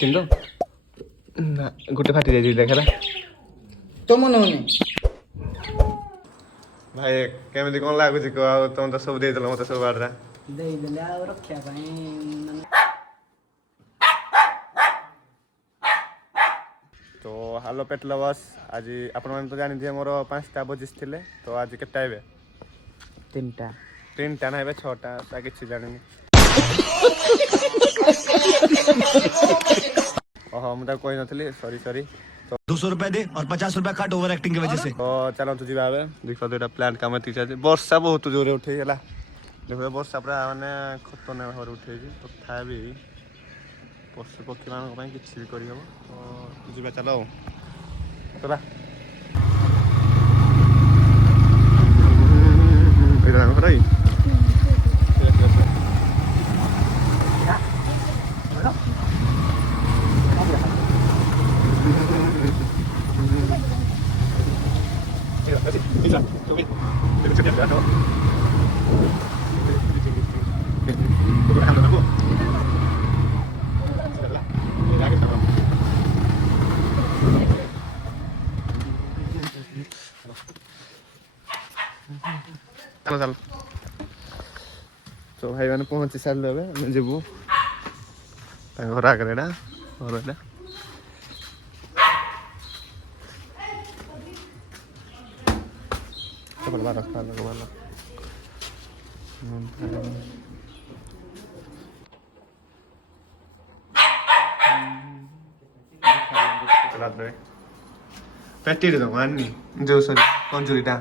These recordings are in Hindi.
ଚିହ୍ନିଲ ନା ଗୋଟେ ଫାଟି ଯାଇଛି ଦେଖେଲା ତ ମନେ ହଉନି ଭାଇ କେମିତି କ'ଣ ଲାଗୁଛି କୁହ ଆଉ ତମେ ତ ସବୁ ଦେଇଦେଲ ମତେ ସବୁ ବାଡ଼ରା ଦେଇଦେଲେ ଆଉ ରଖିବା ପାଇଁ ତ ହ୍ୟାଲୋ ପେଟ୍ ଲଭର୍ସ ଆଜି ଆପଣମାନେ ତ ଜାଣିଥିବେ ମୋର 5ଟା ବଜିସ୍ ଥିଲେ ତ ଆଜି କେତେଟା ଏବେ 3ଟା ନା ଏବେ 6ଟା ତା କିଛି ଜାଣିନି ओहो मैं कोई नथली सॉरी तो 200 रुपए दे और 50 रुपए काट ओवर एक्टिंग की वजह से तो चलतु जी देख तो प्लांट काम चलती वर्षा बहुत जोरे उठे देख वर्षा पूरा मानने खतरनाक भाव उठे तथापि पशु पक्षी मान किसी भी करहब तो जी चलो चला चल तो भाई मैंने पहुंची सारे जीवु घर आगे घर पैटी दो आनी जो सॉरी कंजुरीटा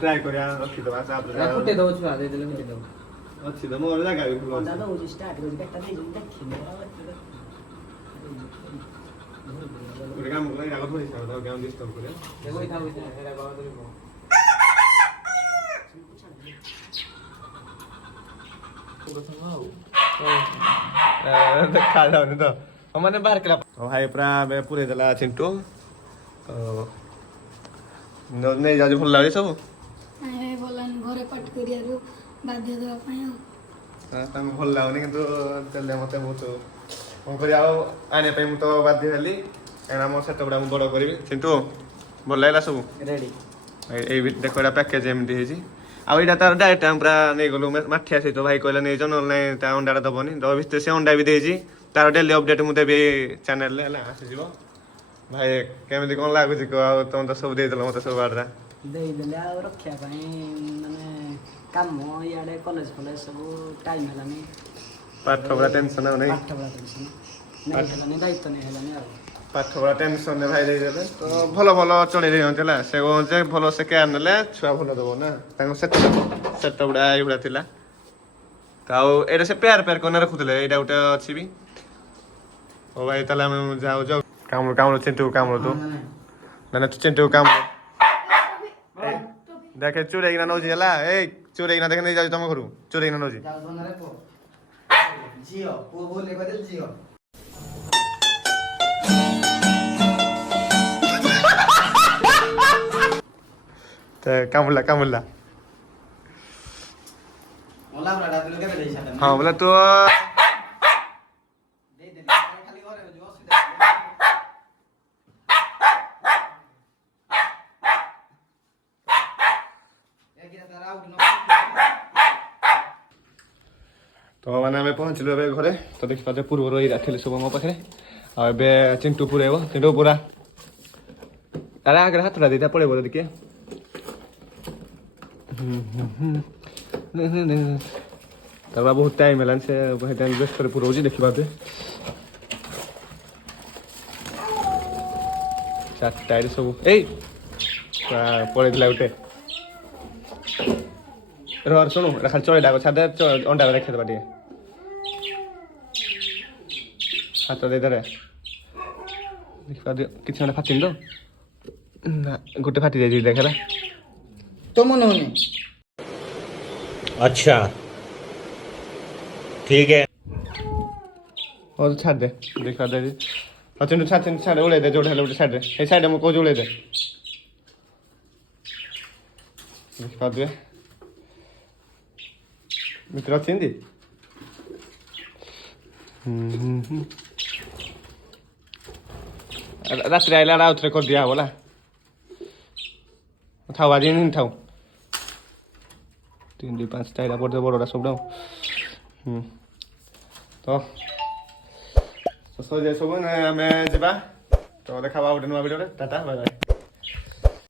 ट्राई कर अच्छी तो मोर जगह भी फुल दादा हो स्टार्ट कर बेटा दे देखि पूरे काम को लागत होई छ तो काम डिस्टर्ब करे देखो इथा होई हेरा बाबा दरिबो खा जाउनी तो हमने बाहर कला भाई पूरा पूरे देला चिंटू नहीं जाजू फुल लागे सब आए बोलन घरे पट करियारु बाध्य देवा पय तम भल लागनी किंतु चले मते बहुत कोन करी आओ आने पे तो बाध्य हेली एना मो सेट बडा बड़ करबी चिंटू भल लागला सब रेडी ए देखो एटा पैकेज एमडी हेजी आ एटा तार डायरेक्ट हम पूरा नै गलो माठिया सहित भाई कहले नै जन नै ता अंडा दबनी द भितर से अंडा भी देजी तार डेली अपडेट मु देबी चैनल ले हला आसी जीवो भाई केमिति कोन लागुची को आ तम तो सब देदेल मते सब बाडरा ଦେଇଦେଲେ ଆଉ ରଖିବା ପାଇଁ ମାନେ କାମ ଇଆଡ଼େ କଲେଜ ଫଲେଜ ସବୁ ଟାଇମ୍ ହେଲାନି ପାଠ ପଢା ଟେନସନ ନାହିଁ ପାଠ ପଢା ଟେନସନ ନାଇଁ ହେଲାନି ଦାୟିତ୍ୱ ନେଇ ହେଲାନି ଆଉ ପାଠ ପଢା ଟେନସନ ରେ ଭାଇ ଦେଇଦେଲେ ତ ଭଲ ଭଲ ଚଳେଇ ଦେଇଛନ୍ତି ହେଲା ସେ କହୁଛି ଭଲ ସେ କେୟାର ନେଲେ ଛୁଆ ଭଲ ଦେବ ନା ତାଙ୍କ ସେଟ ଗୁଡ଼ା ଏଇଗୁଡ଼ା ଥିଲା ତ ଆଉ ଏଇଟା ସେ ପେୟାର କରିନା ରଖୁଥିଲେ ଏଇଟା ଗୋଟେ ଅଛି ବି ହଉ ଭାଇ ତାହେଲେ ଆମେ ଯାଉ କାମୁଡୁ ଚିଣ୍ଟୁ କାମୁଡୁ ତୁ ମାନେ ତୁ ଚିଣ୍ଟୁ କାମୁଡୁ देखे चुरेकिना नौजी हला ए चुरेकिना देखे नहीं जाऊ तुम घर चुरेकिना नौजी जियो पुओ बोले कहदे जियो ते कामुला ओला बड़ा दिल के दे छाता हां बोला तो दे खाली घरे जो असुविधा तो मैंने आम पहुँचलु ए घरे तो देखिए पूर्व रही थे सब मो पाखे आबे चिंटू पुरेब चिंटू पूरा अरे आगे हाथ दीटा पड़ेब देखिए बहुत टाइम है से व्यस्त पूरा देखा चार्टा सब पड़े गोटे रह शुणु खाली चढ़ेटा छादे अंडा रखी देवा टे हाथ दे देखा किसी मैंने फाटी तो ना गोटे फाटी जाए देखा तो मन होनी अच्छा ठीक है। और छाड़ दे देखा दे अच्छा नु छाड़ उड़े दे जोड़े हेले छाड़ दे ए साइड में को जोड़े दे देखा दे मित्र चिंदी रात्रि आइला आउथरे कर दिया होला थाउ आज नहीं थाउ 3 2 5 टाइला पड़ते बड़रा सब दाও तो सो जे सब ना हमें जेबा तो देखा बा गोटे नुआ वीडियो टाटा बाय बाय।